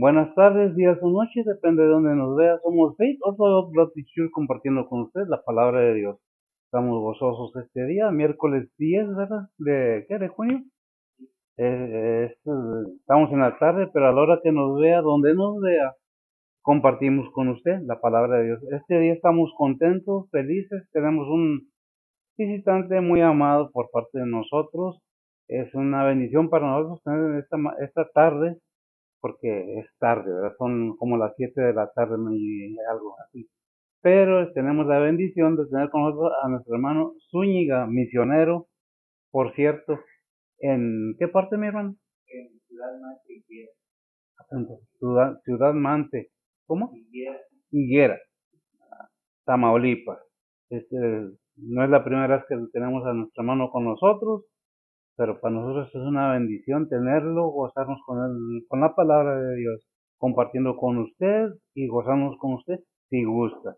Buenas tardes, días o noches, depende de donde nos vea. Somos Faith Orthodox Baptist Church compartiendo con usted la palabra de Dios. Estamos gozosos este día, miércoles 10, ¿verdad? ¿De qué? ¿De junio? Estamos en la tarde, pero a la hora que nos vea, donde nos vea, compartimos con usted la palabra de Dios. Este día estamos contentos, felices, tenemos un visitante muy amado por parte de nosotros. Es una bendición para nosotros tener esta tarde porque es tarde, ¿verdad? Son como las 7 de la tarde y algo así. Pero tenemos la bendición de tener con nosotros a nuestro hermano Zúñiga, misionero, por cierto. ¿En qué parte, mi hermano? Ciudad Mante. ¿Cómo? Higuera, Tamaulipas. Este, no es la primera vez que tenemos a nuestro hermano con nosotros, pero para nosotros es una bendición tenerlo, gozarnos con él, con la palabra de Dios, compartiendo con usted y gozarnos con usted si gusta.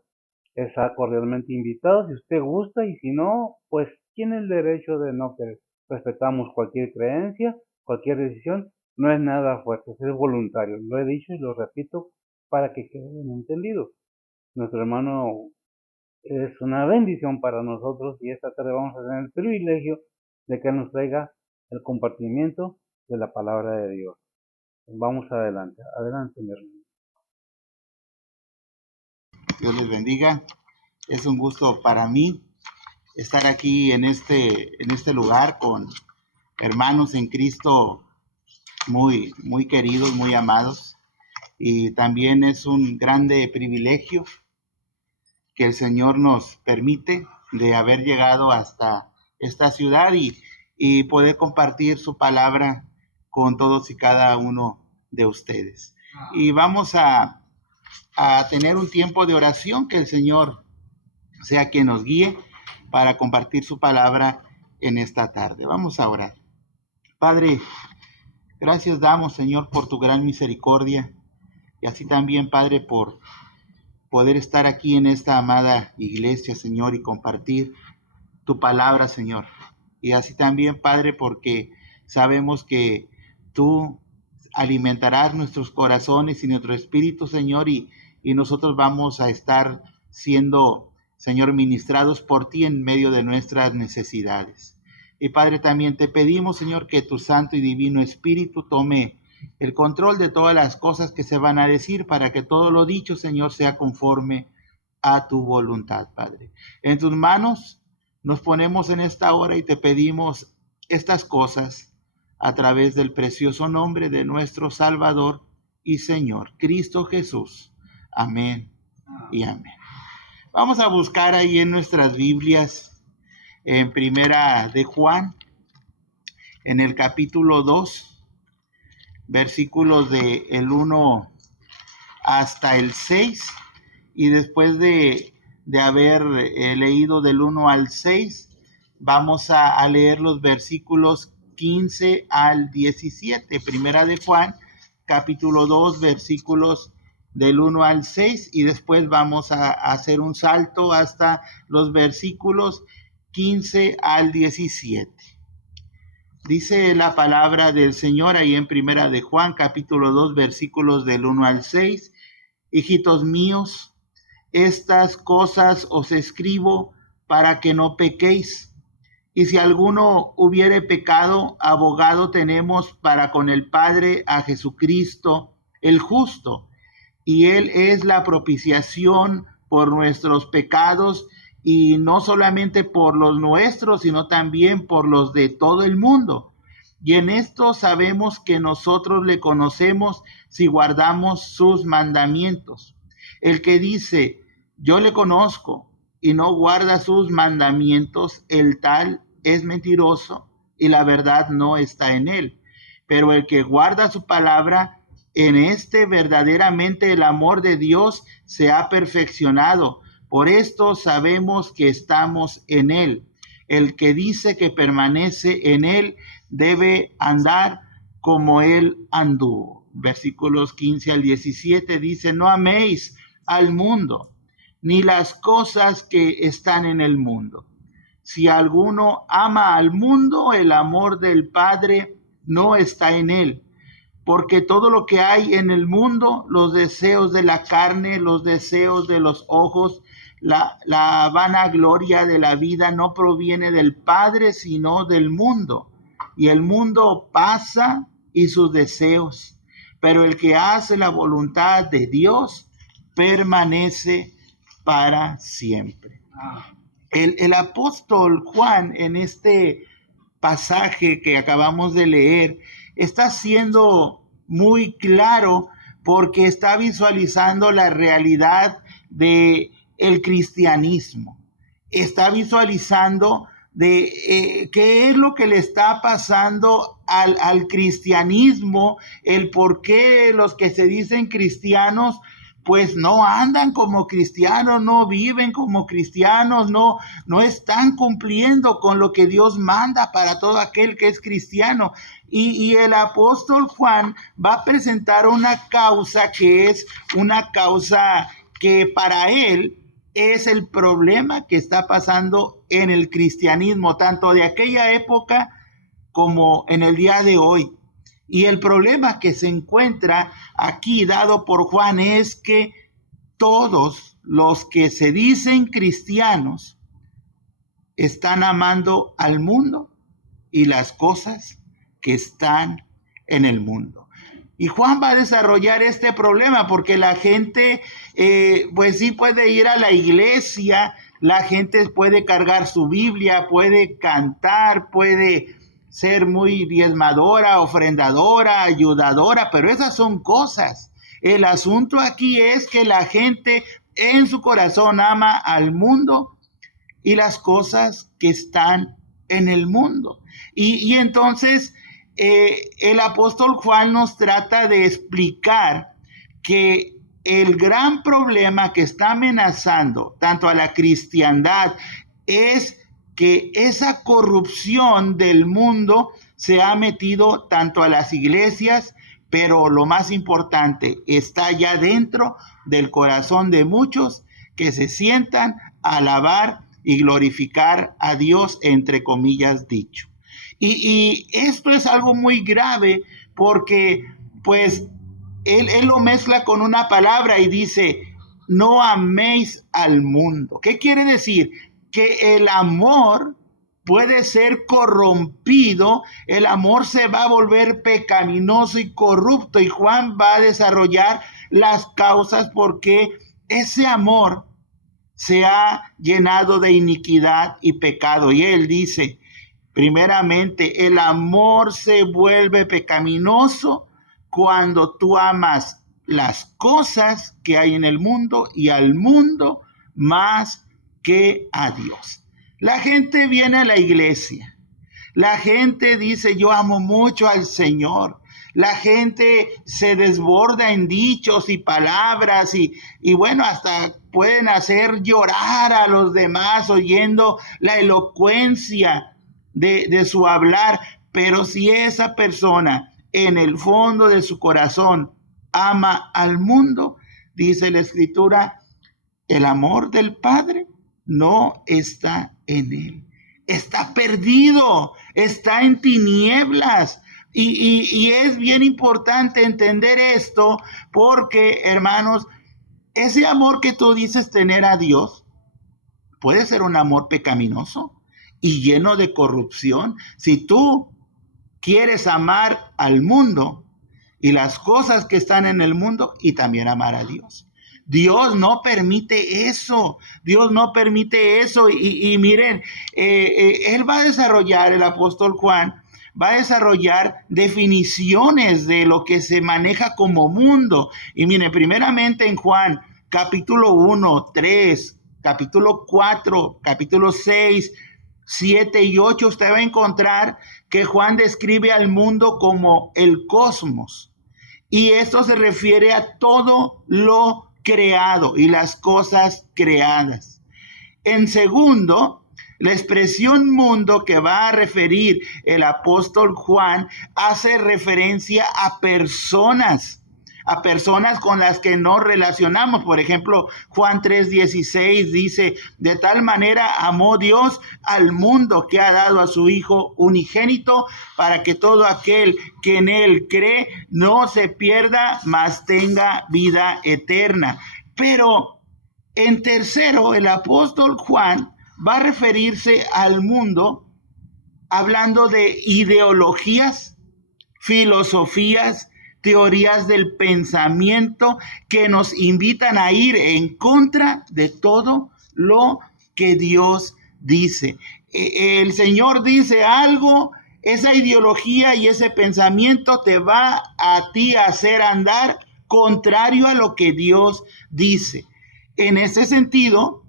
Está cordialmente invitado si usted gusta y si no, pues tiene el derecho de no querer. Respetamos cualquier creencia, cualquier decisión, no es nada fuerte, es voluntario. Lo he dicho y lo repito para que queden entendidos. Nuestro hermano es una bendición para nosotros y esta tarde vamos a tener el privilegio de que nos traiga el compartimiento de la palabra de Dios. Vamos adelante, adelante, mi hermano. Dios les bendiga. Es un gusto para mí estar aquí en este lugar con hermanos en Cristo muy queridos, muy amados. Y también es un grande privilegio que el Señor nos permite de haber llegado hasta esta ciudad y poder compartir su palabra con todos y cada uno de ustedes. Y vamos a tener un tiempo de oración, que el Señor sea quien nos guíe para compartir su palabra en esta tarde. Vamos a orar. Padre, gracias damos, Señor, por tu gran misericordia y así también, Padre, por poder estar aquí en esta amada iglesia, Señor, y compartir tu palabra, Señor. Y así también, Padre, porque sabemos que tú alimentarás nuestros corazones y nuestro espíritu, Señor, y nosotros vamos a estar siendo, Señor, ministrados por ti en medio de nuestras necesidades. Y Padre, también te pedimos, Señor, que tu santo y divino espíritu tome el control de todas las cosas que se van a decir para que todo lo dicho, Señor, sea conforme a tu voluntad, Padre. En tus manos nos ponemos en esta hora y te pedimos estas cosas a través del precioso nombre de nuestro Salvador y Señor, Cristo Jesús. Amén y amén. Vamos a buscar ahí en nuestras Biblias, en Primera de Juan, en el capítulo 2, versículos de el 1 hasta el 6, y después de haber leído del 1 al 6, vamos a leer los versículos 15 al 17. Primera de Juan, capítulo 2, versículos del 1 al 6, y después vamos a hacer un salto hasta los versículos 15 al 17. Dice la palabra del Señor ahí en Primera de Juan, capítulo 2, versículos del 1 al 6. Hijitos míos, estas cosas os escribo para que no pequéis. Y si alguno hubiere pecado, abogado tenemos para con el Padre a Jesucristo, el justo. Y Él es la propiciación por nuestros pecados, y no solamente por los nuestros, sino también por los de todo el mundo. Y en esto sabemos que nosotros le conocemos si guardamos sus mandamientos. El que dice, yo le conozco, y no guarda sus mandamientos, el tal es mentiroso, y la verdad no está en él. Pero el que guarda su palabra, en este verdaderamente el amor de Dios se ha perfeccionado. Por esto sabemos que estamos en él. El que dice que permanece en él debe andar como él anduvo. Versículos 15 al 17 dice, no améis al mundo, ni las cosas que están en el mundo. Si alguno ama al mundo, el amor del Padre no está en él, porque todo lo que hay en el mundo, los deseos de la carne, los deseos de los ojos, la vanagloria de la vida no proviene del Padre, sino del mundo. Y el mundo pasa y sus deseos, pero el que hace la voluntad de Dios permanece para siempre. El apóstol Juan, en este pasaje que acabamos de leer, está siendo muy claro porque está visualizando la realidad de el cristianismo. Está visualizando de qué es lo que le está pasando al cristianismo, el por qué los que se dicen cristianos pues no andan como cristianos, no viven como cristianos, no están cumpliendo con lo que Dios manda para todo aquel que es cristiano. Y el apóstol Juan va a presentar una causa que es una causa que para él es el problema que está pasando en el cristianismo, tanto de aquella época como en el día de hoy. Y el problema que se encuentra aquí dado por Juan es que todos los que se dicen cristianos están amando al mundo y las cosas que están en el mundo. Y Juan va a desarrollar este problema porque la gente, pues sí puede ir a la iglesia, la gente puede cargar su Biblia, puede cantar, puede ser muy diezmadora, ofrendadora, ayudadora, pero esas son cosas. El asunto aquí es que la gente en su corazón ama al mundo y las cosas que están en el mundo. Y entonces el apóstol Juan nos trata de explicar que el gran problema que está amenazando tanto a la cristiandad es que esa corrupción del mundo se ha metido tanto a las iglesias, pero lo más importante, está ya dentro del corazón de muchos que se sientan a alabar y glorificar a Dios, entre comillas dicho. Y esto es algo muy grave porque pues él lo mezcla con una palabra y dice, no améis al mundo. ¿Qué quiere decir? Que el amor puede ser corrompido, el amor se va a volver pecaminoso y corrupto, y Juan va a desarrollar las causas porque ese amor se ha llenado de iniquidad y pecado. Y él dice, primeramente, el amor se vuelve pecaminoso cuando tú amas las cosas que hay en el mundo y al mundo más que a Dios. La gente viene a la iglesia. La gente dice, yo amo mucho al Señor. La gente se desborda en dichos y palabras y bueno, hasta pueden hacer llorar a los demás oyendo la elocuencia de su hablar. Pero si esa persona en el fondo de su corazón ama al mundo, dice la Escritura, el amor del Padre no está en él. Está perdido, está en tinieblas. Y es bien importante entender esto porque, hermanos, ese amor que tú dices tener a Dios puede ser un amor pecaminoso y lleno de corrupción. Si tú quieres amar al mundo y las cosas que están en el mundo y también amar a Dios. Dios no permite eso. Dios no permite eso. Y miren, él va a desarrollar, el apóstol Juan, va a desarrollar definiciones de lo que se maneja como mundo. Y miren, primeramente en Juan, capítulo 1, 3, capítulo 4, capítulo 6, 7 y 8, usted va a encontrar que Juan describe al mundo como el cosmos. Y esto se refiere a todo lo creado y las cosas creadas. En segundo, la expresión mundo que va a referir el apóstol Juan hace referencia a personas a personas con las que nos relacionamos. Por ejemplo, Juan 3:16 dice, de tal manera amó Dios al mundo que ha dado a su Hijo unigénito para que todo aquel que en él cree no se pierda, mas tenga vida eterna. Pero en tercero, el apóstol Juan va a referirse al mundo hablando de ideologías, filosofías, teorías del pensamiento que nos invitan a ir en contra de todo lo que Dios dice. El Señor dice algo, esa ideología y ese pensamiento te va a ti a hacer andar contrario a lo que Dios dice. En ese sentido,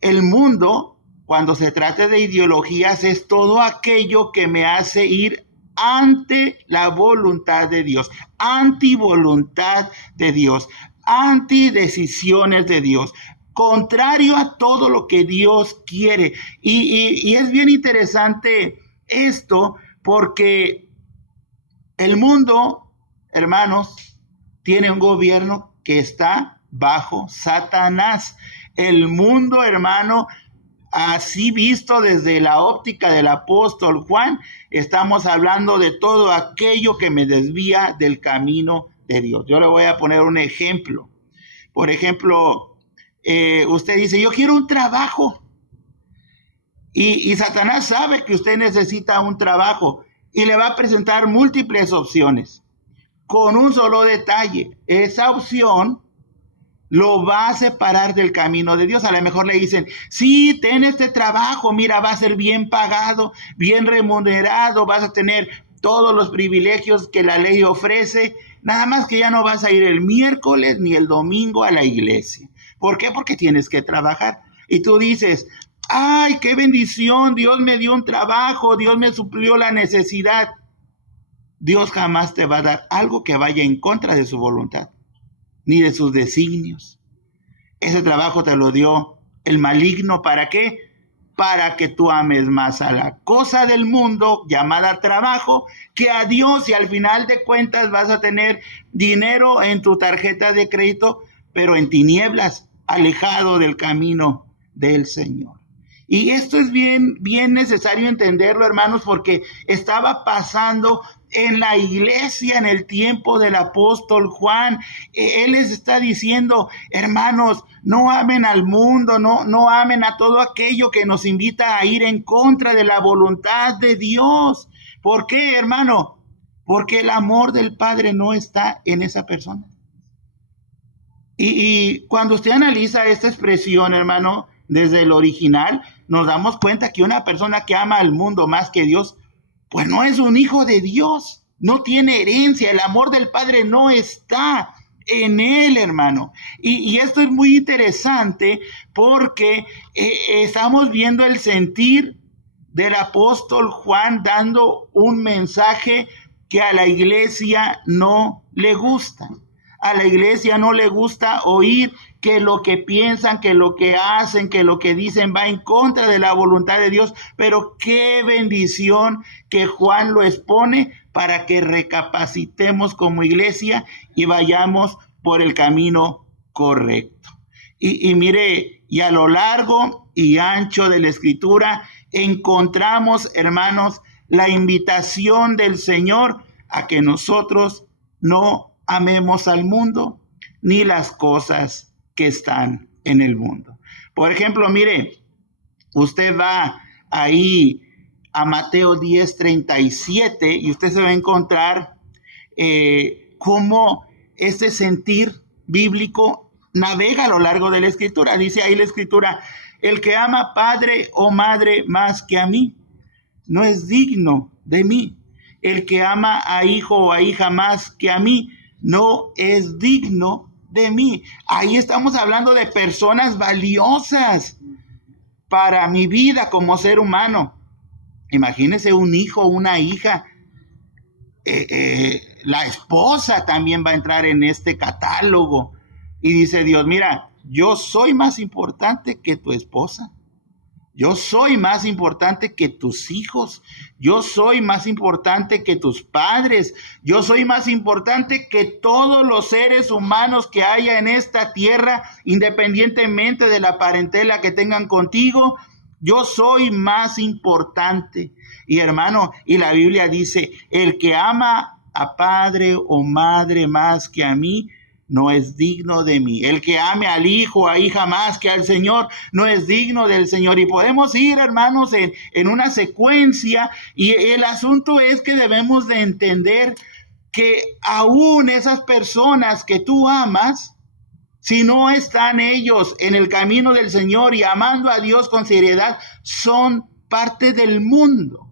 el mundo, cuando se trata de ideologías, es todo aquello que me hace ir ante la voluntad de Dios, antivoluntad de Dios, antidecisiones de Dios, contrario a todo lo que Dios quiere. Y es bien interesante esto porque el mundo, hermanos, tiene un gobierno que está bajo Satanás. El mundo, hermano, así visto desde la óptica del apóstol Juan, estamos hablando de todo aquello que me desvía del camino de Dios. Yo le voy a poner un ejemplo. Por ejemplo, usted dice, yo quiero un trabajo. Y Satanás sabe que usted necesita un trabajo y le va a presentar múltiples opciones. Con un solo detalle, esa opción lo va a separar del camino de Dios. A lo mejor le dicen, sí, ten este trabajo, mira, va a ser bien pagado, bien remunerado, vas a tener todos los privilegios que la ley ofrece, nada más que ya no vas a ir el miércoles ni el domingo a la iglesia. ¿Por qué? Porque tienes que trabajar. Y tú dices, ay, qué bendición, Dios me dio un trabajo, Dios me suplió la necesidad. Dios jamás te va a dar algo que vaya en contra de su voluntad, ni de sus designios. Ese trabajo te lo dio el maligno. ¿Para qué? Para que tú ames más a la cosa del mundo llamada trabajo que a Dios, y al final de cuentas vas a tener dinero en tu tarjeta de crédito, pero en tinieblas, alejado del camino del Señor. Y esto es bien necesario entenderlo, hermanos, porque estaba pasando en la iglesia en el tiempo del apóstol Juan. Él les está diciendo, hermanos, no amen al mundo, no amen a todo aquello que nos invita a ir en contra de la voluntad de Dios. ¿Por qué, hermano? Porque el amor del Padre no está en esa persona. Y cuando usted analiza esta expresión, hermano, desde el original, nos damos cuenta que una persona que ama al mundo más que Dios, pues no es un hijo de Dios, no tiene herencia, el amor del Padre no está en él, hermano. Y esto es muy interesante porque estamos viendo el sentir del apóstol Juan dando un mensaje que a la iglesia no le gusta. A la iglesia no le gusta oír que lo que piensan, que lo que hacen, que lo que dicen va en contra de la voluntad de Dios. Pero qué bendición que Juan lo expone para que recapacitemos como iglesia y vayamos por el camino correcto. Y mire, y a lo largo y ancho de la Escritura encontramos, hermanos, la invitación del Señor a que nosotros no amemos al mundo ni las cosas que están en el mundo. Por ejemplo, mire, usted va ahí a Mateo 10:37 y usted se va a encontrar cómo este sentir bíblico navega a lo largo de la Escritura. Dice ahí la Escritura, el que ama padre o madre más que a mí, no es digno de mí. El que ama a hijo o a hija más que a mí, no es digno de mí. Ahí estamos hablando de personas valiosas para mi vida como ser humano. Imagínese un hijo o una hija. La esposa también va a entrar en este catálogo. Y dice Dios, mira, yo soy más importante que tu esposa. Yo soy más importante que tus hijos. Yo soy más importante que tus padres. Yo soy más importante que todos los seres humanos que haya en esta tierra, independientemente de la parentela que tengan contigo. Yo soy más importante. Y hermano, y la Biblia dice, el que ama a padre o madre más que a mí, no es digno de mí. El que ame al hijo o a hija más que al Señor, no es digno del Señor. Y podemos ir, hermanos, en una secuencia. Y el asunto es que debemos de entender que aún esas personas que tú amas, si no están ellos en el camino del Señor y amando a Dios con seriedad, son parte del mundo.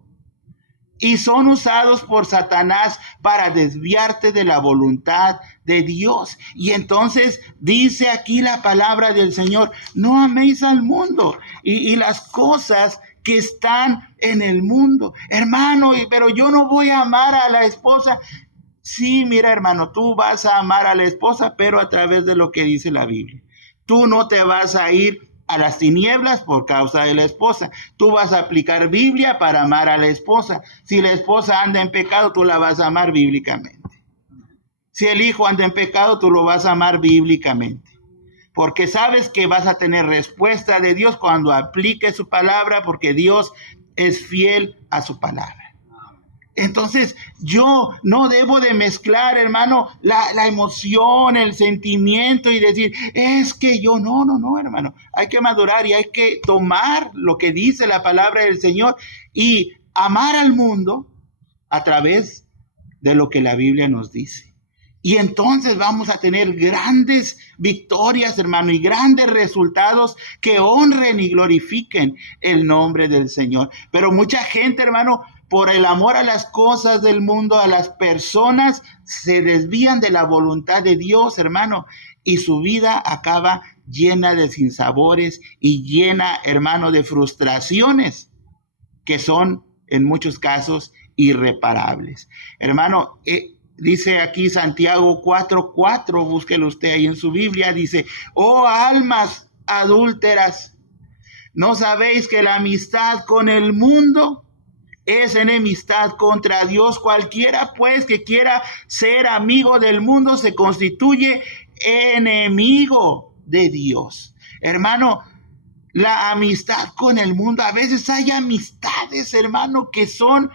Y son usados por Satanás para desviarte de la voluntad de Dios. Y entonces dice aquí la palabra del Señor, no améis al mundo y las cosas que están en el mundo. Hermano, pero yo no voy a amar a la esposa. Sí, mira, hermano, tú vas a amar a la esposa, pero a través de lo que dice la Biblia. Tú no te vas a ir a las tinieblas por causa de la esposa. Tú vas a aplicar Biblia para amar a la esposa. Si la esposa anda en pecado, tú la vas a amar bíblicamente. Si el hijo anda en pecado, tú lo vas a amar bíblicamente. Porque sabes que vas a tener respuesta de Dios cuando aplique su palabra, porque Dios es fiel a su palabra. Entonces, yo no debo de mezclar, hermano, la emoción, el sentimiento y decir, es que yo, no, hermano. Hay que madurar y hay que tomar lo que dice la palabra del Señor y amar al mundo a través de lo que la Biblia nos dice. Y entonces vamos a tener grandes victorias, hermano, y grandes resultados que honren y glorifiquen el nombre del Señor. Pero mucha gente, hermano, por el amor a las cosas del mundo, a las personas, se desvían de la voluntad de Dios, hermano, y su vida acaba llena de sinsabores y llena, hermano, de frustraciones que son, en muchos casos, irreparables. Hermano, dice aquí Santiago 4:4, búsquelo usted ahí en su Biblia, dice, oh almas adúlteras, ¿no sabéis que la amistad con el mundo es enemistad contra Dios? Cualquiera pues que quiera ser amigo del mundo se constituye enemigo de Dios. Hermano, la amistad con el mundo, a veces hay amistades, hermano, que son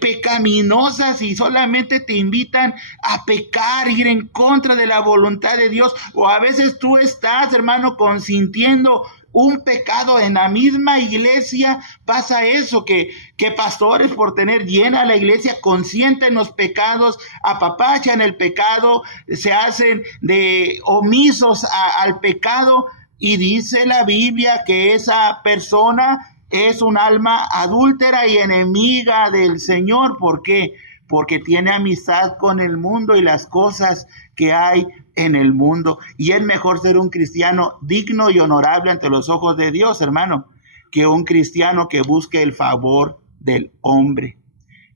pecaminosas y solamente te invitan a pecar, ir en contra de la voluntad de Dios. O a veces tú estás, hermano, consintiendo un pecado en la misma iglesia. Pasa eso, que pastores por tener llena la iglesia consienten los pecados, apapachan el pecado, se hacen de omisos al pecado, y dice la Biblia que esa persona es un alma adúltera y enemiga del Señor. ¿Por qué? Porque tiene amistad con el mundo y las cosas que hay en el mundo. Y es mejor ser un cristiano digno y honorable ante los ojos de Dios, hermano, que un cristiano que busque el favor del hombre.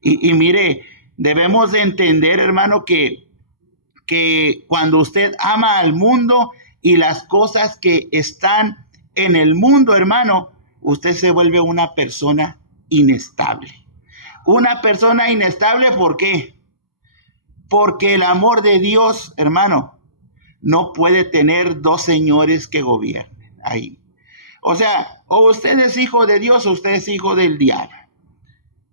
Y mire, debemos de entender, hermano, que cuando usted ama al mundo y las cosas que están en el mundo, hermano, usted se vuelve una persona inestable. Una persona inestable, ¿por qué? Porque el amor de Dios, hermano, no puede tener dos señores que gobiernen ahí. O sea, o usted es hijo de Dios o usted es hijo del diablo.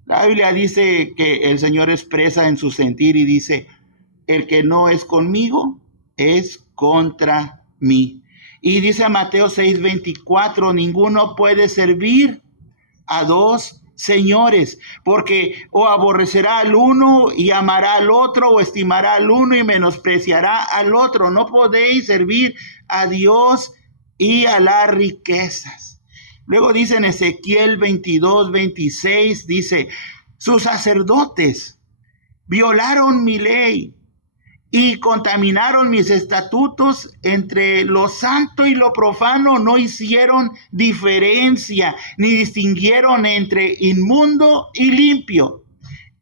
La Biblia dice que el Señor expresa en su sentir y dice, el que no es conmigo es contra mí. Y dice Mateo 6:24, ninguno puede servir a dos señores, porque o aborrecerá al uno y amará al otro, o estimará al uno y menospreciará al otro. No podéis servir a Dios y a las riquezas. Luego dice en Ezequiel 22:26, dice, sus sacerdotes violaron mi ley y contaminaron mis estatutos. Entre lo santo y lo profano no hicieron diferencia, ni distinguieron entre inmundo y limpio.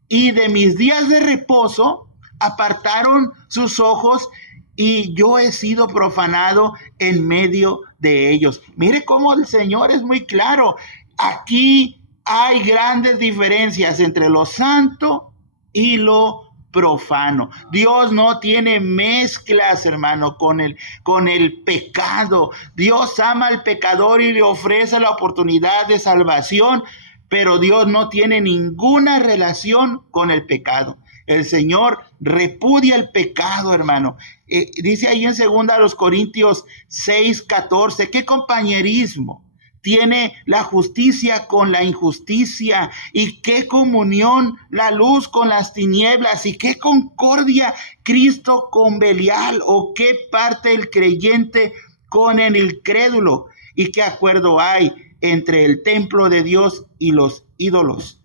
Y de mis días de reposo apartaron sus ojos y yo he sido profanado en medio de ellos. Mire cómo el Señor es muy claro. Aquí hay grandes diferencias entre lo santo y lo profano. Dios no tiene mezclas, hermano, con el pecado. Dios ama al pecador y le ofrece la oportunidad de salvación, pero Dios no tiene ninguna relación con el pecado. El Señor repudia el pecado, hermano. Dice ahí en 2 Corintios 6:14, ¿qué compañerismo tiene la justicia con la injusticia? ¿Y qué comunión la luz con las tinieblas? ¿Y qué concordia Cristo con Belial? ¿O qué parte el creyente con el incrédulo? ¿Y qué acuerdo hay entre el templo de Dios y los ídolos?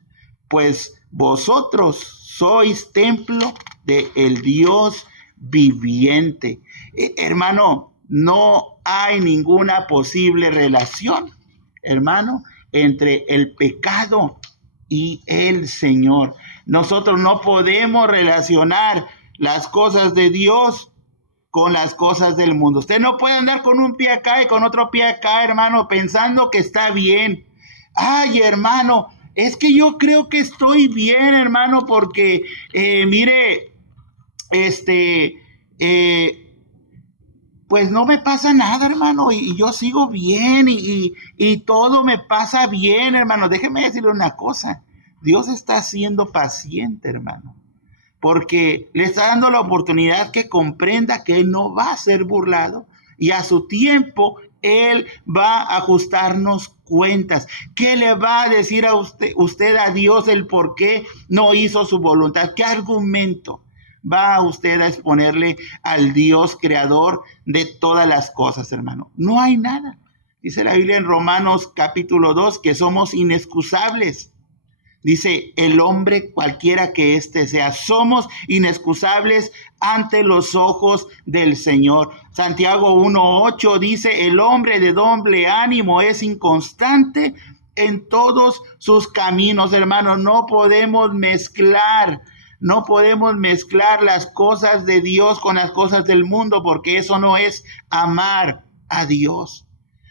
Pues vosotros sois templo del Dios viviente. Hermano, no hay ninguna posible relación, hermano, entre el pecado y el Señor. Nosotros no podemos relacionar las cosas de Dios con las cosas del mundo. Usted no puede andar con un pie acá y con otro pie acá, hermano, pensando que está bien. Ay, hermano, es que yo creo que estoy bien, hermano, porque, mire, pues no me pasa nada, hermano, y yo sigo bien, y todo me pasa bien, hermano. Déjeme decirle una cosa, Dios está siendo paciente, hermano, porque le está dando la oportunidad que comprenda que Él no va a ser burlado, y a su tiempo Él va a ajustarnos cuentas. ¿Qué le va a decir a usted a Dios el por qué no hizo su voluntad? ¿Qué argumento va usted a exponerle al Dios creador de todas las cosas, hermano? No hay nada. Dice la Biblia en Romanos capítulo 2 que somos inexcusables. Dice, el hombre, cualquiera que éste sea, somos inexcusables ante los ojos del Señor. Santiago 1:8 dice, el hombre de doble ánimo es inconstante en todos sus caminos. Hermanos, no podemos mezclar las cosas de Dios con las cosas del mundo, porque eso no es amar a Dios.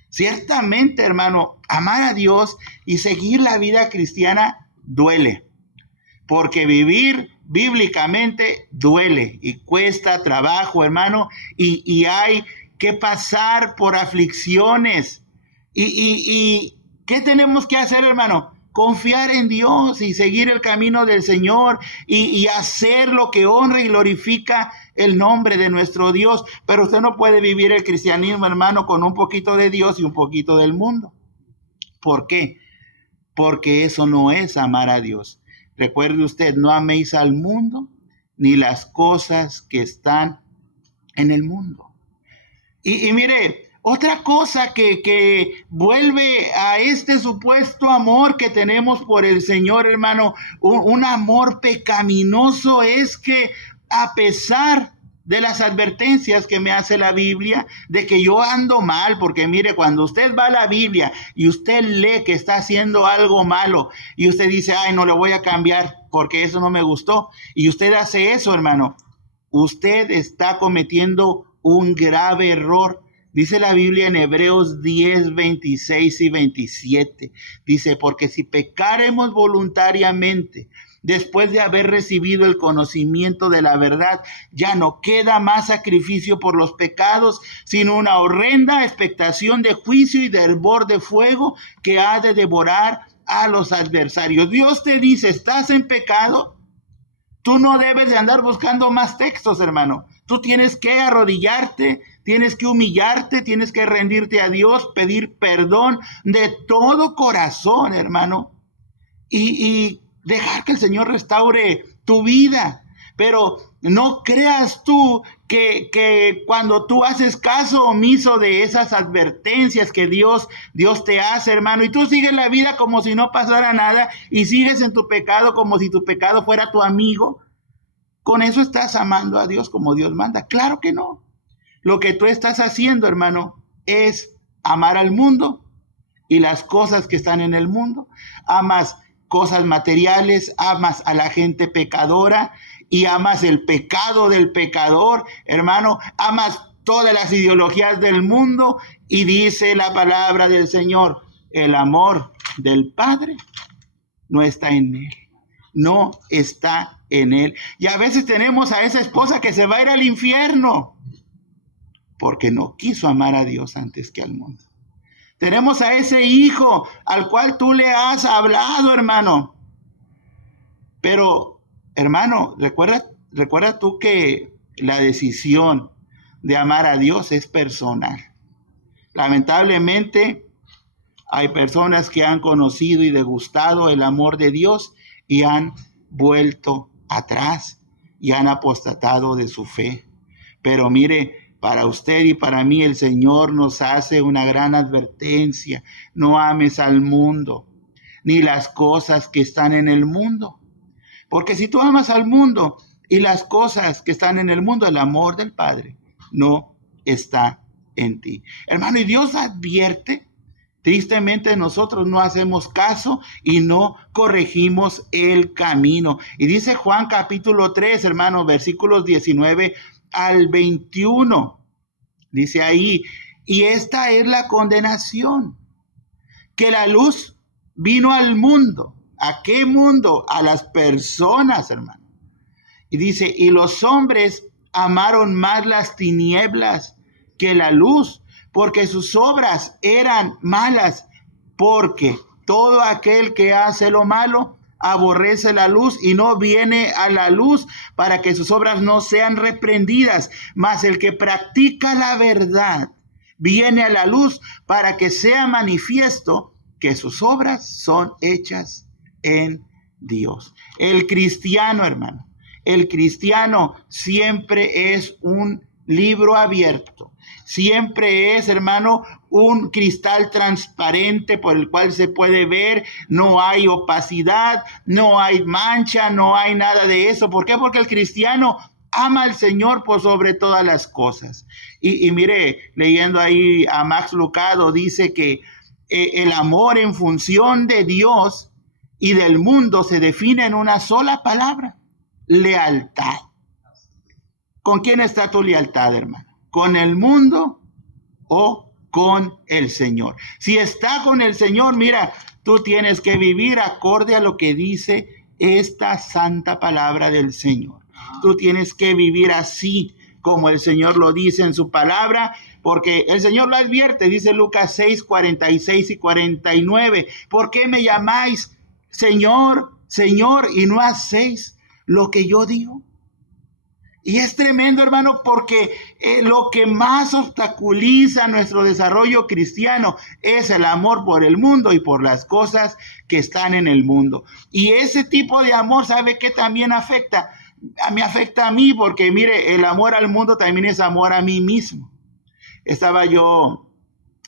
Ciertamente, hermano, amar a Dios y seguir la vida cristiana duele, porque vivir bíblicamente duele y cuesta trabajo, hermano, y hay que pasar por aflicciones. ¿Y qué tenemos que hacer, hermano? Confiar en Dios y seguir el camino del Señor y hacer lo que honra y glorifica el nombre de nuestro Dios. Pero usted no puede vivir el cristianismo, hermano, con un poquito de Dios y un poquito del mundo. ¿Por qué? Porque eso no es amar a Dios. Recuerde usted, no améis al mundo ni las cosas que están en el mundo. Y mire, otra cosa que vuelve a este supuesto amor que tenemos por el Señor, hermano, un amor pecaminoso, es que a pesar de las advertencias que me hace la Biblia, de que yo ando mal, porque mire, cuando usted va a la Biblia y usted lee que está haciendo algo malo y usted dice, ay, no le voy a cambiar porque eso no me gustó, y usted hace eso, hermano, usted está cometiendo un grave error. Dice la Biblia en Hebreos 10, 26 y 27, dice, porque si pecaremos voluntariamente, después de haber recibido el conocimiento de la verdad, ya no queda más sacrificio por los pecados, sino una horrenda expectación de juicio y de hervor de fuego que ha de devorar a los adversarios. Dios te dice, ¿estás en pecado? Tú no debes de andar buscando más textos, hermano. Tú tienes que arrodillarte, tienes que humillarte, tienes que rendirte a Dios, pedir perdón de todo corazón, hermano, y dejar que el Señor restaure tu vida. Pero no creas tú que cuando tú haces caso omiso de esas advertencias que Dios te hace, hermano, y tú sigues la vida como si no pasara nada y sigues en tu pecado como si tu pecado fuera tu amigo, ¿con eso estás amando a Dios como Dios manda? Claro que no. Lo que tú estás haciendo, hermano, es amar al mundo y las cosas que están en el mundo. Amas cosas materiales, amas a la gente pecadora y amas el pecado del pecador, hermano, amas todas las ideologías del mundo, y dice la palabra del Señor, el amor del Padre no está en él, no está en él. Y a veces tenemos a esa esposa que se va a ir al infierno porque no quiso amar a Dios antes que al mundo. Tenemos a ese hijo al cual tú le has hablado, hermano. Pero, hermano, recuerda tú que la decisión de amar a Dios es personal. Lamentablemente, hay personas que han conocido y degustado el amor de Dios y han vuelto atrás y han apostatado de su fe. Pero mire, para usted y para mí el Señor nos hace una gran advertencia. No ames al mundo, ni las cosas que están en el mundo. Porque si tú amas al mundo y las cosas que están en el mundo, el amor del Padre no está en ti. Hermano, y Dios advierte. Tristemente nosotros no hacemos caso y no corregimos el camino. Y dice Juan capítulo 3, hermano, versículos 19 al 21. Dice ahí, y esta es la condenación, que la luz vino al mundo. ¿A qué mundo? A las personas, hermano. Y dice, y los hombres amaron más las tinieblas que la luz, porque sus obras eran malas, porque todo aquel que hace lo malo aborrece la luz y no viene a la luz para que sus obras no sean reprendidas, mas el que practica la verdad viene a la luz para que sea manifiesto que sus obras son hechas en Dios. El cristiano, hermano, el cristiano siempre es un libro abierto. Siempre es, hermano, un cristal transparente por el cual se puede ver. No hay opacidad, no hay mancha, no hay nada de eso. ¿Por qué? Porque el cristiano ama al Señor por sobre todas las cosas. Y mire, leyendo ahí a Max Lucado, dice que el amor en función de Dios y del mundo se define en una sola palabra: lealtad. ¿Con quién está tu lealtad, hermano? ¿Con el mundo o con el Señor? Si está con el Señor, mira, tú tienes que vivir acorde a lo que dice esta santa palabra del Señor. Tú tienes que vivir así como el Señor lo dice en su palabra, porque el Señor lo advierte, dice Lucas 6, 46 y 49. ¿Por qué me llamáis Señor, Señor, y no hacéis lo que yo digo? Y es tremendo, hermano, porque lo que más obstaculiza nuestro desarrollo cristiano es el amor por el mundo y por las cosas que están en el mundo. Y ese tipo de amor, ¿sabe qué también afecta? Me afecta a mí, porque mire, el amor al mundo también es amor a mí mismo. Estaba yo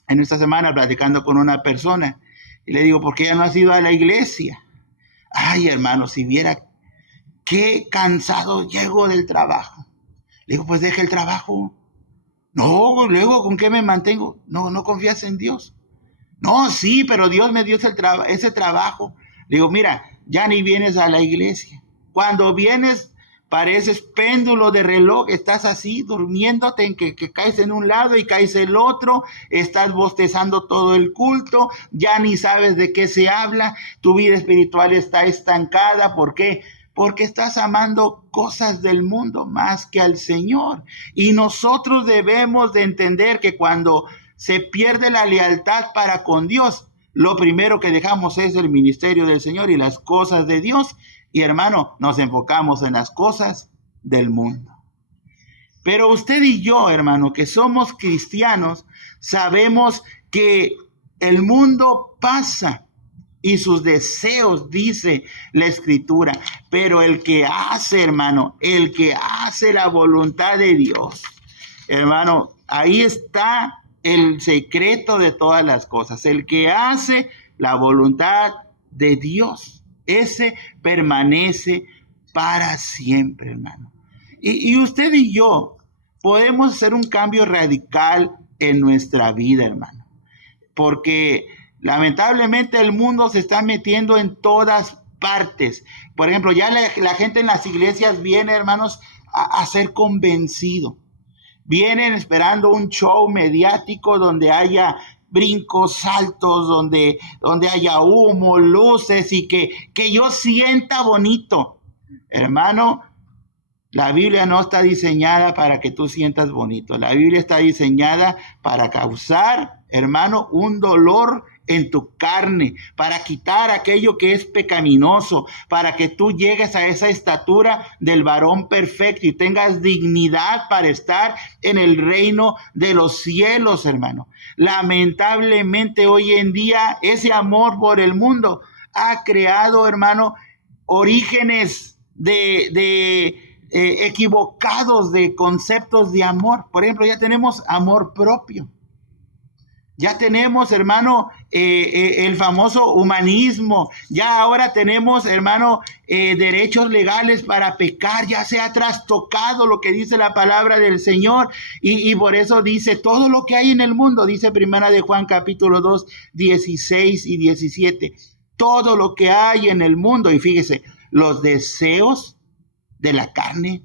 en esta semana platicando con una persona y le digo, ¿por qué ya no has ido a la iglesia? Ay, hermano, si viera qué cansado llego del trabajo. Le digo, pues deja el trabajo. No, luego, ¿con qué me mantengo? No confías en Dios. No, sí, pero Dios me dio ese trabajo. Le digo, mira, ya ni vienes a la iglesia. Cuando vienes, pareces péndulo de reloj. Estás así, durmiéndote, en que caes en un lado y caes el otro. Estás bostezando todo el culto. Ya ni sabes de qué se habla. Tu vida espiritual está estancada. ¿Por qué? Porque estás amando cosas del mundo más que al Señor. Y nosotros debemos de entender que cuando se pierde la lealtad para con Dios, lo primero que dejamos es el ministerio del Señor y las cosas de Dios. Y hermano, nos enfocamos en las cosas del mundo. Pero usted y yo, hermano, que somos cristianos, sabemos que el mundo pasa y sus deseos, dice la Escritura, pero el que hace, hermano, el que hace la voluntad de Dios, hermano, ahí está el secreto de todas las cosas. El que hace la voluntad de Dios, ese permanece para siempre, hermano. Y usted y yo podemos hacer un cambio radical en nuestra vida, hermano, porque lamentablemente el mundo se está metiendo en todas partes. Por ejemplo, ya la gente en las iglesias viene, hermanos, a ser convencido. Vienen esperando un show mediático donde haya brincos, saltos, donde haya humo, luces y que yo sienta bonito. Hermano, la Biblia no está diseñada para que tú sientas bonito. La Biblia está diseñada para causar, hermano, un dolor en tu carne, para quitar aquello que es pecaminoso, para que tú llegues a esa estatura del varón perfecto y tengas dignidad para estar en el reino de los cielos, hermano. Lamentablemente hoy en día ese amor por el mundo ha creado, hermano, orígenes equivocados de conceptos de amor. Por ejemplo, ya tenemos amor propio. Ya tenemos, hermano, el famoso humanismo. Ya ahora tenemos, hermano, derechos legales para pecar. Ya se ha trastocado lo que dice la palabra del Señor. Y por eso dice, todo lo que hay en el mundo, dice Primera de Juan capítulo 2, 16 y 17. Todo lo que hay en el mundo. Y fíjese, los deseos de la carne,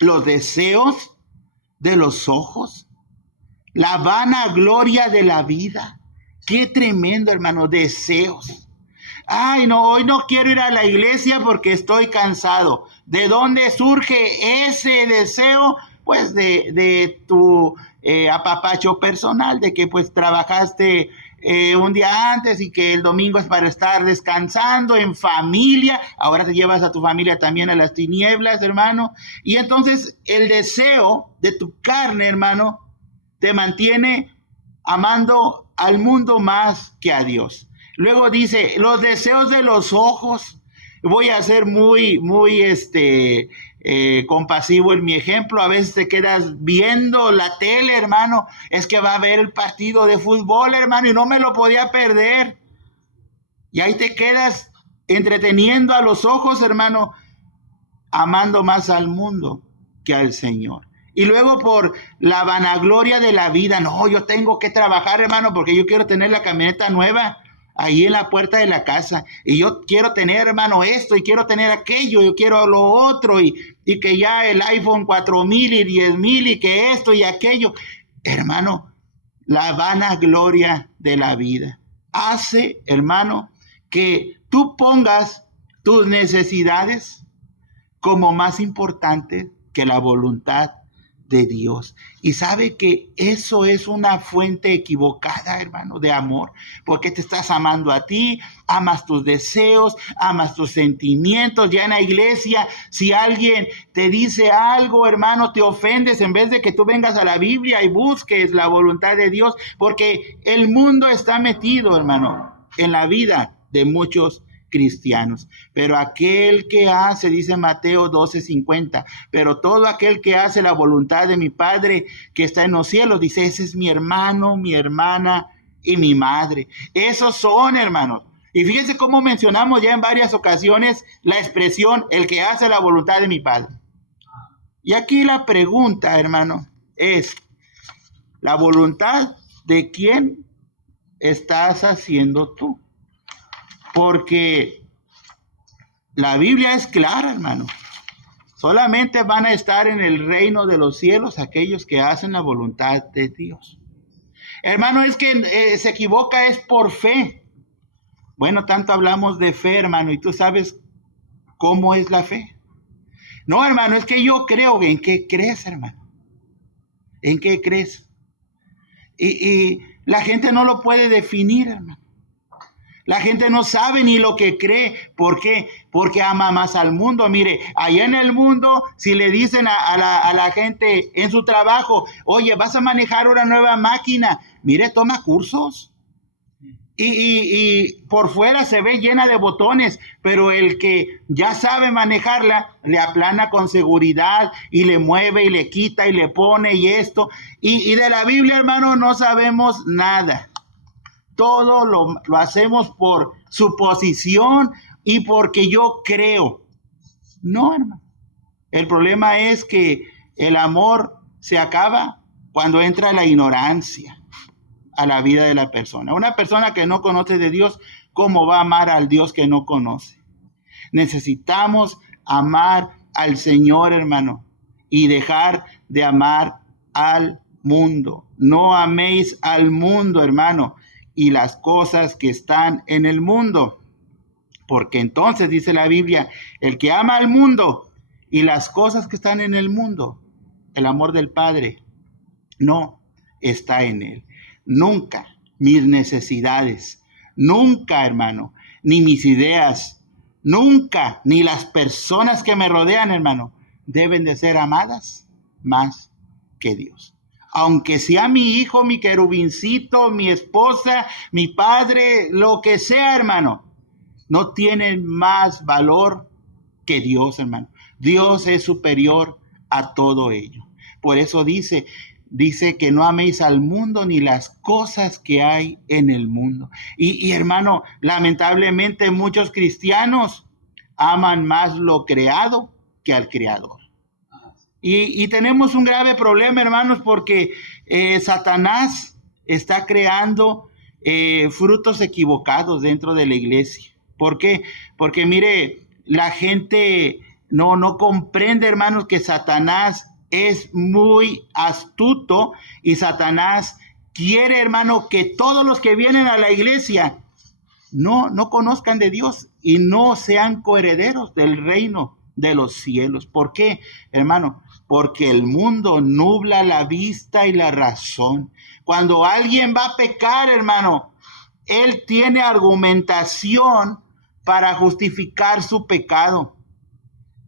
los deseos de los ojos, la vanagloria de la vida. Qué tremendo, hermano, deseos. Ay, no, hoy no quiero ir a la iglesia porque estoy cansado. ¿De dónde surge ese deseo? Pues de tu apapacho personal, de que pues trabajaste un día antes y que el domingo es para estar descansando en familia. Ahora te llevas a tu familia también a las tinieblas, hermano. Y entonces el deseo de tu carne, hermano, te mantiene amando al mundo más que a Dios. Luego dice, los deseos de los ojos. Voy a ser muy compasivo en mi ejemplo. A veces te quedas viendo la tele, hermano. Es que va a haber el partido de fútbol, hermano, y no me lo podía perder. Y ahí te quedas entreteniendo a los ojos, hermano, amando más al mundo que al Señor. Y luego por la vanagloria de la vida. No, yo tengo que trabajar, hermano, porque yo quiero tener la camioneta nueva ahí en la puerta de la casa. Y yo quiero tener, hermano, esto y quiero tener aquello. Yo quiero lo otro y que ya el iPhone 4000 y 10,000 y que esto y aquello. Hermano, la vanagloria de la vida hace, hermano, que tú pongas tus necesidades como más importantes que la voluntad de Dios. Y sabe que eso es una fuente equivocada, hermano, de amor, porque te estás amando a ti, amas tus deseos, amas tus sentimientos. Ya en la iglesia, si alguien te dice algo, hermano, te ofendes en vez de que tú vengas a la Biblia y busques la voluntad de Dios, porque el mundo está metido, hermano, en la vida de muchos cristianos. Pero aquel que hace, dice Mateo 12:50, pero todo aquel que hace la voluntad de mi Padre que está en los cielos, dice, ese es mi hermano, mi hermana y mi madre. Esos son, hermanos. Y fíjense cómo mencionamos ya en varias ocasiones la expresión, el que hace la voluntad de mi Padre. Y aquí la pregunta, hermano, es, ¿la voluntad de quién estás haciendo tú? Porque la Biblia es clara, hermano. Solamente van a estar en el reino de los cielos aquellos que hacen la voluntad de Dios. Hermano, es que se equivoca, es por fe. Bueno, tanto hablamos de fe, hermano, y tú sabes cómo es la fe. No, hermano, es que yo creo. ¿En qué crees, hermano? ¿En qué crees? Y la gente no lo puede definir, hermano. La gente no sabe ni lo que cree. ¿Por qué? Porque ama más al mundo. Mire, allá en el mundo, si le dicen a la gente en su trabajo, oye, vas a manejar una nueva máquina, mire, toma cursos. Y por fuera se ve llena de botones, pero el que ya sabe manejarla, le aplana con seguridad y le mueve y le quita y le pone y esto. Y de la Biblia, hermano, no sabemos nada. Todo lo hacemos por suposición y porque yo creo. No, hermano. El problema es que el amor se acaba cuando entra la ignorancia a la vida de la persona. Una persona que no conoce de Dios, ¿cómo va a amar al Dios que no conoce? Necesitamos amar al Señor, hermano, y dejar de amar al mundo. No améis al mundo, hermano, y las cosas que están en el mundo. Porque entonces dice la Biblia, el que ama al mundo y las cosas que están en el mundo, el amor del Padre no está en él. Nunca mis necesidades, nunca, hermano, ni mis ideas, nunca, ni las personas que me rodean, hermano, deben de ser amadas más que Dios. Aunque sea mi hijo, mi querubincito, mi esposa, mi padre, lo que sea, hermano, no tienen más valor que Dios, hermano. Dios es superior a todo ello. Por eso dice que no améis al mundo ni las cosas que hay en el mundo. Y hermano, lamentablemente muchos cristianos aman más lo creado que al Creador. Y tenemos un grave problema, hermanos, porque Satanás está creando frutos equivocados dentro de la iglesia. ¿Por qué? Porque mire, la gente no comprende, hermanos, que Satanás es muy astuto y Satanás quiere, hermano, que todos los que vienen a la iglesia no conozcan de Dios y no sean coherederos del reino de los cielos. ¿Por qué, hermano? Porque el mundo nubla la vista y la razón. Cuando alguien va a pecar, hermano, él tiene argumentación para justificar su pecado.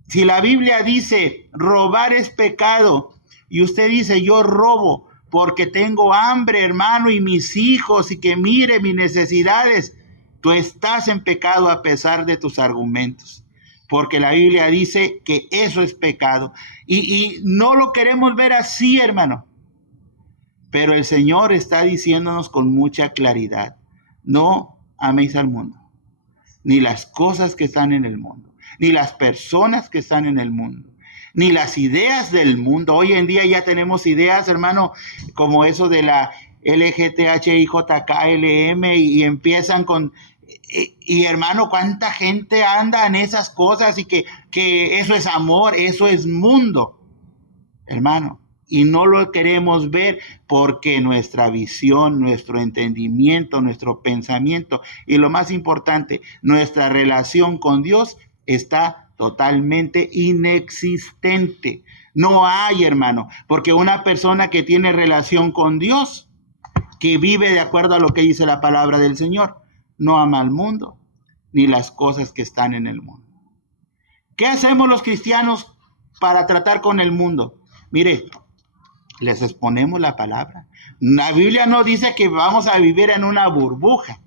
Si la Biblia dice robar es pecado y usted dice yo robo porque tengo hambre, hermano, y mis hijos y que mire mis necesidades, tú estás en pecado a pesar de tus argumentos, porque la Biblia dice que eso es pecado y no lo queremos ver así, hermano, pero el Señor está diciéndonos con mucha claridad, no améis al mundo, ni las cosas que están en el mundo, ni las personas que están en el mundo, ni las ideas del mundo. Hoy en día ya tenemos ideas, hermano, como eso de la LGTHIJKLM y empiezan con... Y hermano, cuánta gente anda en esas cosas y que eso es amor, eso es mundo, hermano. Y no lo queremos ver porque nuestra visión, nuestro entendimiento, nuestro pensamiento y lo más importante, nuestra relación con Dios está totalmente inexistente. No hay, hermano, porque una persona que tiene relación con Dios, que vive de acuerdo a lo que dice la palabra del Señor, no ama al mundo ni las cosas que están en el mundo. ¿Qué hacemos los cristianos para tratar con el mundo? Mire, les exponemos la palabra. La Biblia no dice que vamos a vivir en una burbuja,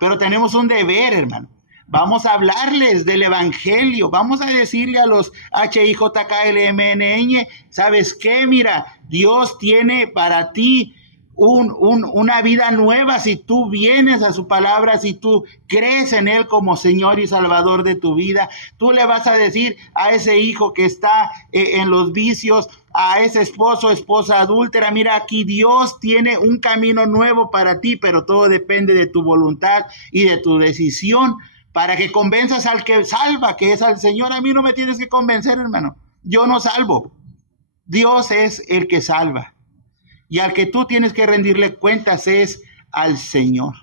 pero tenemos un deber, hermano. Vamos a hablarles del evangelio, vamos a decirle a los HIJKLMNN, ¿sabes qué? Mira, Dios tiene para ti una vida nueva si tú vienes a su palabra, si tú crees en Él como Señor y Salvador de tu vida. Tú le vas a decir a ese hijo que está en los vicios, a ese esposo, esposa adúltera, mira, aquí Dios tiene un camino nuevo para ti, pero todo depende de tu voluntad y de tu decisión para que convenzas al que salva, que es al Señor. A mí no me tienes que convencer, hermano. Yo no salvo. Dios es el que salva. Y al que tú tienes que rendirle cuentas es al Señor.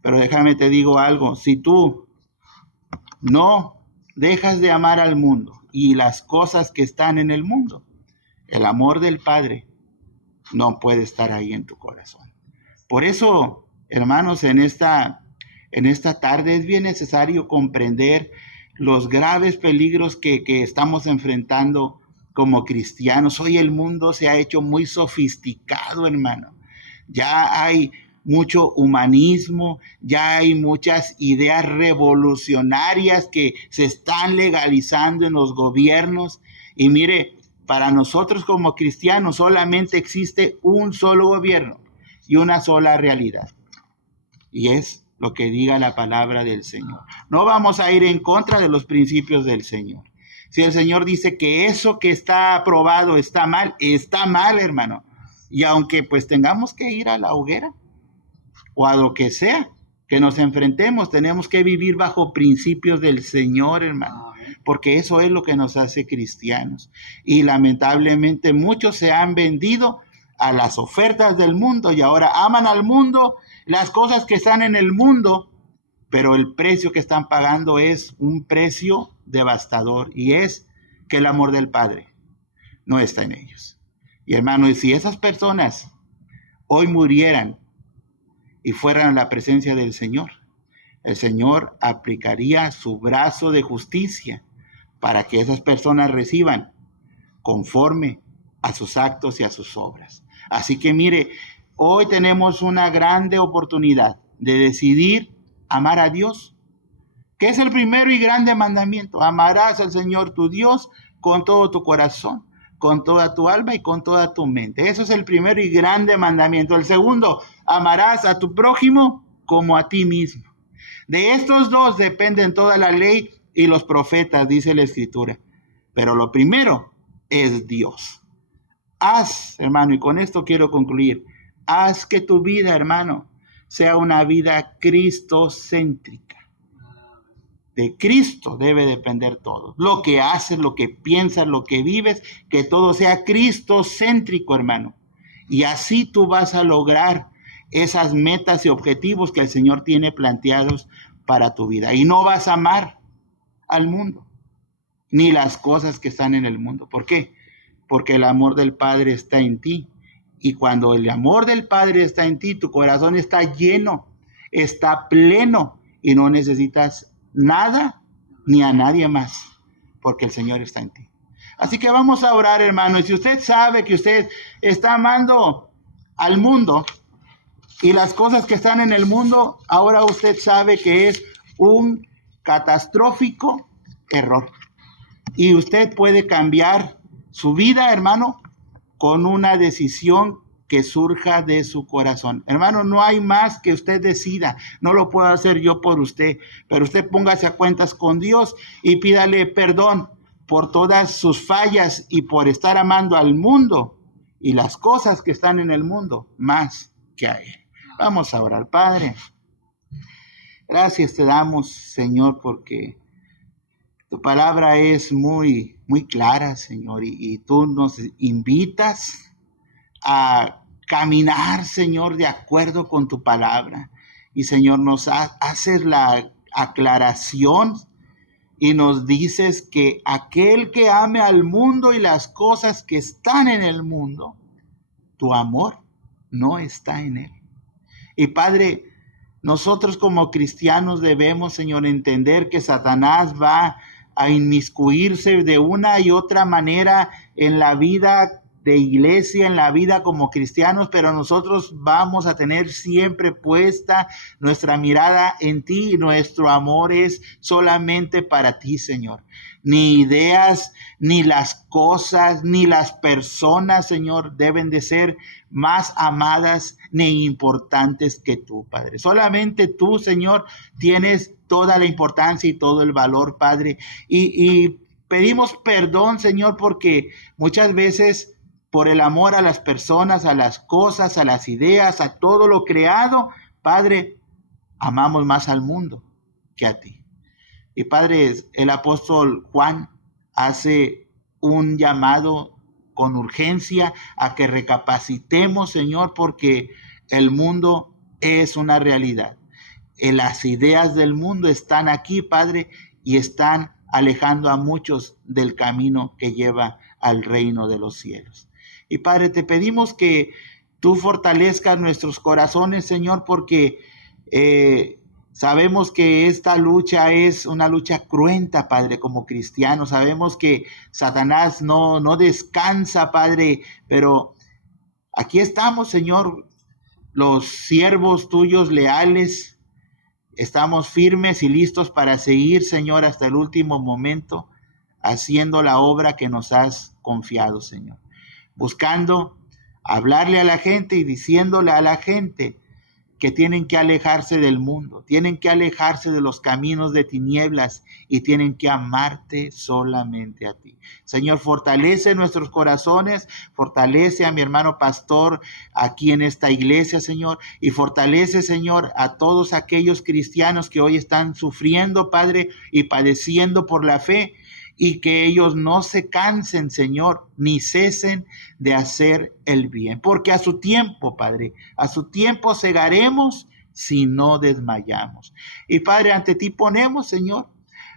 Pero déjame te digo algo, si tú no dejas de amar al mundo y las cosas que están en el mundo, el amor del Padre no puede estar ahí en tu corazón. Por eso, hermanos, en esta tarde es bien necesario comprender los graves peligros que estamos enfrentando como cristianos. Hoy el mundo se ha hecho muy sofisticado, hermano. Ya hay mucho humanismo, ya hay muchas ideas revolucionarias que se están legalizando en los gobiernos. Y mire, para nosotros como cristianos solamente existe un solo gobierno y una sola realidad. Y es lo que diga la palabra del Señor. No vamos a ir en contra de los principios del Señor. Si el Señor dice que eso que está aprobado está mal, hermano. Y aunque pues tengamos que ir a la hoguera o a lo que sea, que nos enfrentemos, tenemos que vivir bajo principios del Señor, hermano, porque eso es lo que nos hace cristianos. Y lamentablemente muchos se han vendido a las ofertas del mundo y ahora aman al mundo, las cosas que están en el mundo, pero el precio que están pagando es un precio devastador, y es que el amor del Padre no está en ellos. Y hermano, y si esas personas hoy murieran y fueran a la presencia del Señor, el Señor aplicaría su brazo de justicia para que esas personas reciban conforme a sus actos y a sus obras. Así que mire, hoy tenemos una grande oportunidad de decidir amar a Dios, que es el primero y grande mandamiento. Amarás al Señor tu Dios con todo tu corazón, con toda tu alma y con toda tu mente. Eso es el primero y grande mandamiento. El segundo, amarás a tu prójimo como a ti mismo. De estos dos dependen toda la ley y los profetas, dice la Escritura. Pero lo primero es Dios. Haz, hermano, y con esto quiero concluir, haz que tu vida, hermano, sea una vida cristocéntrica. De Cristo debe depender todo. Lo que haces, lo que piensas, lo que vives, que todo sea cristocéntrico, hermano. Y así tú vas a lograr esas metas y objetivos que el Señor tiene planteados para tu vida. Y no vas a amar al mundo, ni las cosas que están en el mundo. ¿Por qué? Porque el amor del Padre está en ti. Y cuando el amor del Padre está en ti, tu corazón está lleno, está pleno, y no necesitas nada ni a nadie más, porque el Señor está en ti. Así que vamos a orar, hermano. Y si usted sabe que usted está amando al mundo y las cosas que están en el mundo, ahora usted sabe que es un catastrófico error. Y usted puede cambiar su vida, hermano, con una decisión que surja de su corazón. Hermano, no hay más que usted decida. No lo puedo hacer yo por usted, pero usted póngase a cuentas con Dios y pídale perdón por todas sus fallas y por estar amando al mundo y las cosas que están en el mundo más que a Él. Vamos a orar. Padre, gracias te damos, Señor, porque tu palabra es muy, muy clara, Señor, y tú nos invitas a caminar, Señor, de acuerdo con tu palabra. Y, Señor, nos haces la aclaración y nos dices que aquel que ame al mundo y las cosas que están en el mundo, tu amor no está en él. Y, Padre, nosotros como cristianos debemos, Señor, entender que Satanás va a inmiscuirse de una y otra manera en la vida de iglesia, en la vida como cristianos, pero nosotros vamos a tener siempre puesta nuestra mirada en ti, y nuestro amor es solamente para ti, Señor. Ni ideas, ni las cosas, ni las personas, Señor, deben de ser más amadas ni importantes que tú, Padre. Solamente tú, Señor, tienes toda la importancia y todo el valor, Padre. Y pedimos perdón, Señor, porque muchas veces por el amor a las personas, a las cosas, a las ideas, a todo lo creado, Padre, amamos más al mundo que a ti. Y Padre, el apóstol Juan hace un llamado con urgencia a que recapacitemos, Señor, porque el mundo es una realidad. Las ideas del mundo están aquí, Padre, y están alejando a muchos del camino que lleva al reino de los cielos. Y Padre, te pedimos que tú fortalezcas nuestros corazones, Señor, porque sabemos que esta lucha es una lucha cruenta, Padre, como cristianos. Sabemos que Satanás no descansa, Padre, pero aquí estamos, Señor, los siervos tuyos leales. Estamos firmes y listos para seguir, Señor, hasta el último momento, haciendo la obra que nos has confiado, Señor. Buscando hablarle a la gente y diciéndole a la gente que tienen que alejarse del mundo, tienen que alejarse de los caminos de tinieblas y tienen que amarte solamente a ti. Señor, fortalece nuestros corazones, fortalece a mi hermano pastor aquí en esta iglesia, Señor, y fortalece, Señor, a todos aquellos cristianos que hoy están sufriendo, Padre, y padeciendo por la fe, y que ellos no se cansen, Señor, ni cesen de hacer el bien. Porque a su tiempo, Padre, a su tiempo segaremos si no desmayamos. Y Padre, ante ti ponemos, Señor,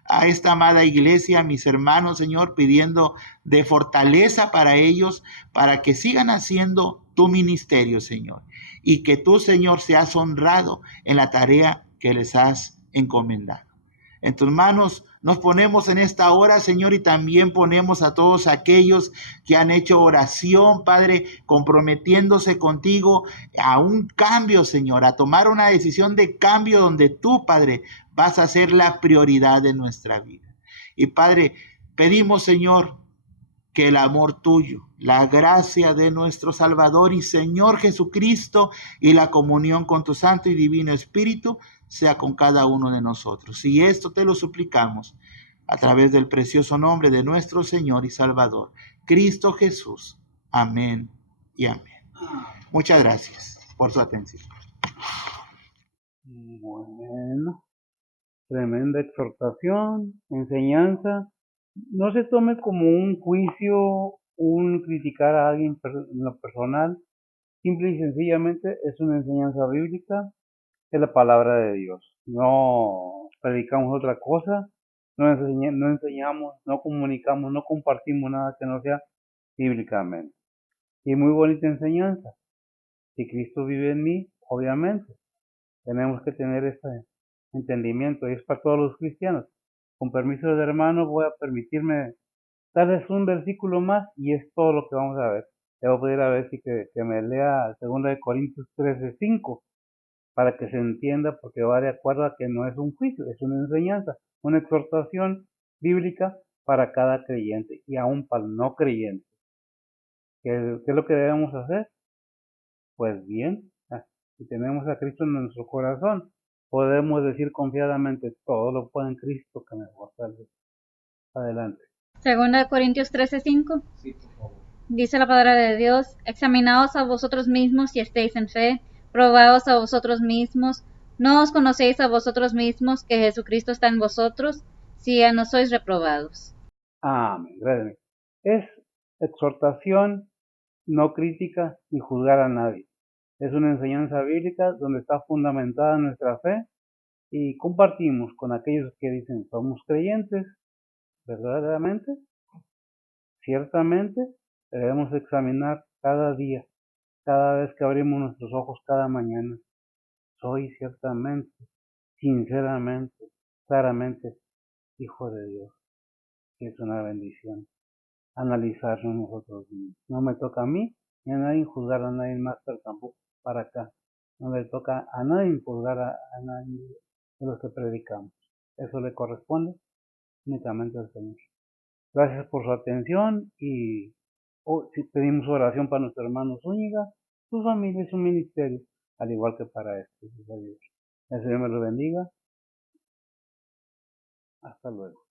a esta amada iglesia, a mis hermanos, Señor, pidiendo de fortaleza para ellos, para que sigan haciendo tu ministerio, Señor. Y que tú, Señor, seas honrado en la tarea que les has encomendado. En tus manos nos ponemos en esta hora, Señor, y también ponemos a todos aquellos que han hecho oración, Padre, comprometiéndose contigo a un cambio, Señor, a tomar una decisión de cambio donde tú, Padre, vas a ser la prioridad de nuestra vida. Y Padre, pedimos, Señor, que el amor tuyo, la gracia de nuestro Salvador y Señor Jesucristo y la comunión con tu Santo y Divino Espíritu sea con cada uno de nosotros. Y esto te lo suplicamos a través del precioso nombre de nuestro Señor y Salvador, Cristo Jesús. Amén y amén. Muchas gracias por su atención. Bueno, tremenda exhortación, enseñanza. No se tome como un juicio, un criticar a alguien en lo personal. Simple y sencillamente es una enseñanza bíblica, es la palabra de Dios. No predicamos otra cosa, no enseñamos, no comunicamos, no compartimos nada que no sea bíblicamente. Y muy bonita enseñanza. Si Cristo vive en mí, obviamente, tenemos que tener este entendimiento y es para todos los cristianos. Con permiso del hermano, voy a permitirme darles un versículo más y es todo lo que vamos a ver. Le voy a pedir a ver si que me lea 2 Corintios 13:5 para que se entienda, porque va de acuerdo a que no es un juicio, es una enseñanza, una exhortación bíblica para cada creyente y aún para el no creyente. ¿Qué es lo que debemos hacer? Pues bien, si tenemos a Cristo en nuestro corazón, podemos decir confiadamente, todo lo puedo en Cristo que me fortalece. Adelante. 2 Corintios 13:5. Sí, por favor. Dice la palabra de Dios: examinaos a vosotros mismos si estéis en fe, probaos a vosotros mismos, no os conocéis a vosotros mismos que Jesucristo está en vosotros, si ya no sois reprobados. Amén. Gracias. Es exhortación, no crítica ni juzgar a nadie. Es una enseñanza bíblica donde está fundamentada nuestra fe y compartimos con aquellos que dicen somos creyentes, verdaderamente, ciertamente debemos examinar cada día, cada vez que abrimos nuestros ojos cada mañana. Soy ciertamente, sinceramente, claramente hijo de Dios, que es una bendición analizarnos nosotros mismos. No me toca a mí ni a nadie juzgar a nadie más, pero tampoco para acá. No le toca a nadie juzgar a nadie de los que predicamos. Eso le corresponde únicamente al Señor. Gracias por su atención y si pedimos oración para nuestro hermano Zúñiga, su familia y su ministerio, al igual que para este. El Señor me lo bendiga. Hasta luego.